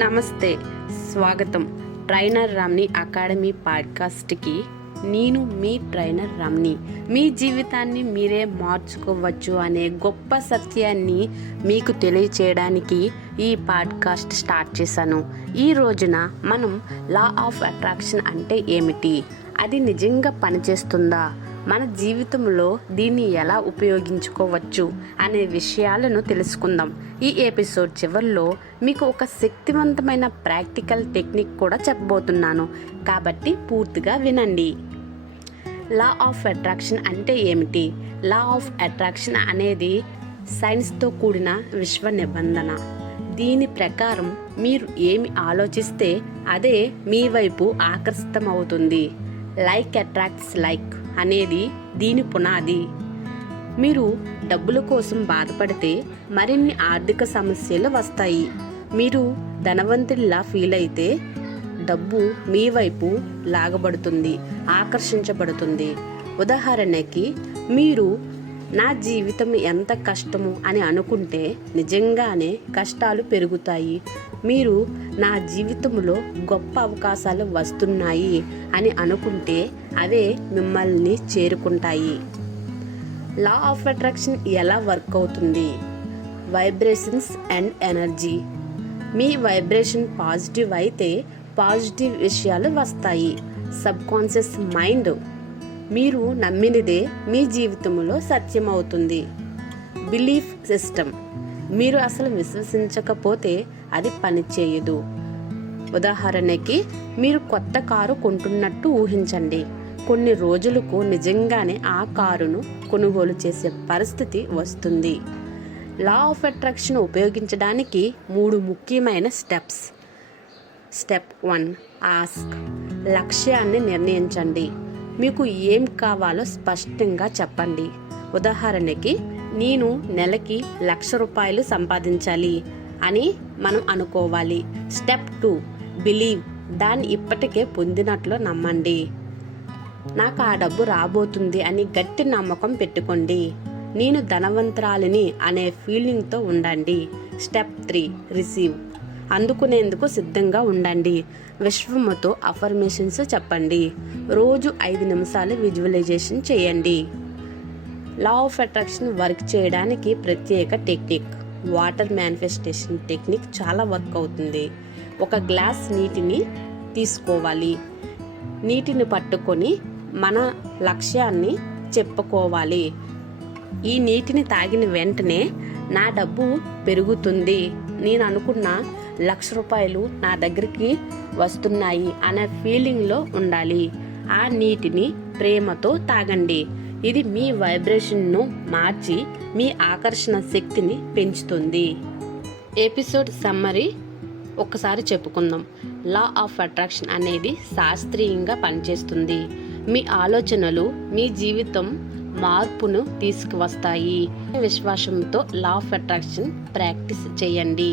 నమస్తే, స్వాగతం. ట్రైనర్ రమణి అకాడమీ పాడ్కాస్ట్కి నేను మీ ట్రైనర్ రమణి. మీ జీవితాన్ని మీరే మార్చుకోవచ్చు అనే గొప్ప సత్యాన్ని మీకు తెలియచేయడానికి ఈ పాడ్కాస్ట్ స్టార్ట్ చేశాను. ఈ రోజున మనం లా ఆఫ్ అట్రాక్షన్ అంటే ఏమిటి, అది నిజంగా పనిచేస్తుందా, మన జీవితంలో దీన్ని ఎలా ఉపయోగించుకోవచ్చు అనే విషయాలను తెలుసుకుందాం. ఈ ఎపిసోడ్ చివరిలో మీకు ఒక శక్తివంతమైన ప్రాక్టికల్ టెక్నిక్ కూడా చెప్పబోతున్నాను, కాబట్టి పూర్తిగా వినండి. లా ఆఫ్ అట్రాక్షన్ అంటే ఏమిటి? లా ఆఫ్ అట్రాక్షన్ అనేది సైన్స్తో కూడిన విశ్వ నిబంధన. దీని ప్రకారం మీరు ఏమి ఆలోచిస్తే అదే మీ వైపు ఆకర్షితమవుతుంది. లైక్ అట్రాక్ట్స్ లైక్ అనేది దీని పునాది. మీరు డబ్బుల కోసం బాధపడితే మరిన్ని ఆర్థిక సమస్యలు వస్తాయి. మీరు ధనవంతుడిలా ఫీల్ అయితే డబ్బు మీ వైపు లాగబడుతుంది, ఆకర్షించబడుతుంది. ఉదాహరణకి, మీరు నా జీవితం ఎంత కష్టము అని అనుకుంటే నిజంగానే కష్టాలు పెరుగుతాయి. మీరు నా జీవితంలో గొప్ప అవకాశాలు వస్తున్నాయి అని అనుకుంటే అవే మిమ్మల్ని చేరుకుంటాయి. లా ఆఫ్ అట్రాక్షన్ ఎలా వర్క్ అవుతుంది? Vibrations and energy. Me vibration positive అయితే పాజిటివ్ విషయాలు వస్తాయి. సబ్ కాన్షియస్ మైండ్, మీరు నమ్మినదే మీ జీవితంలో సత్యం అవుతుంది. బిలీఫ్ సిస్టమ్, మీరు అసలు విశ్వసించకపోతే అది పనిచేయదు. ఉదాహరణకి, మీరు కొత్త కారు కొంటున్నట్టు ఊహించండి. కొన్ని రోజులకు నిజంగానే ఆ కారును కొనుగోలు చేసే పరిస్థితి వస్తుంది. లా ఆఫ్ అట్రాక్షన్ ఉపయోగించడానికి 3 ముఖ్యమైన స్టెప్స్. Step 1, ask. లక్ష్యాన్ని నిర్ణయించండి. మీకు ఏం కావాలో స్పష్టంగా చెప్పండి. ఉదాహరణకి, నేను నెలకి ₹1,00,000 సంపాదించాలి అని మనం అనుకోవాలి. Step 2, believe. దాన్ని ఇప్పటికే పొందినట్లు నమ్మండి. నాకు ఆ డబ్బు రాబోతుంది అని గట్టి నమ్మకం పెట్టుకోండి. నేను ధనవంతురాలిని అనే ఫీలింగ్తో ఉండండి. Step 3, receive. అందుకునేందుకు సిద్ధంగా ఉండండి. విశ్వముతో అఫర్మేషన్స్ చెప్పండి. రోజు 5 నిమిషాలు విజువలైజేషన్ చేయండి. లా ఆఫ్ అట్రాక్షన్ వర్క్ చేయడానికి ప్రత్యేక టెక్నిక్, వాటర్ మేనిఫెస్టేషన్ టెక్నిక్ చాలా వర్క్ అవుతుంది. ఒక గ్లాస్ నీటిని తీసుకోవాలి. నీటిని పట్టుకొని మన లక్ష్యాన్ని చెప్పుకోవాలి. ఈ నీటిని తాగిన వెంటనే నా డబ్బు పెరుగుతుంది, నేను అనుకున్న ₹1,00,000 నా దగ్గరికి వస్తున్నాయి అనే ఫీలింగ్లో ఉండాలి. ఆ నీటిని ప్రేమతో తాగండి. ఇది మీ వైబ్రేషన్ను మార్చి మీ ఆకర్షణ శక్తిని పెంచుతుంది. ఎపిసోడ్ సమ్మరీ ఒక్కసారి చెప్పుకుందాం. లా ఆఫ్ అట్రాక్షన్ అనేది శాస్త్రీయంగా పనిచేస్తుంది. మీ ఆలోచనలు మీ జీవితం మార్పును తీసుకువస్తాయి. విశ్వాసంతో లా ఆఫ్ అట్రాక్షన్ ప్రాక్టీస్ చేయండి.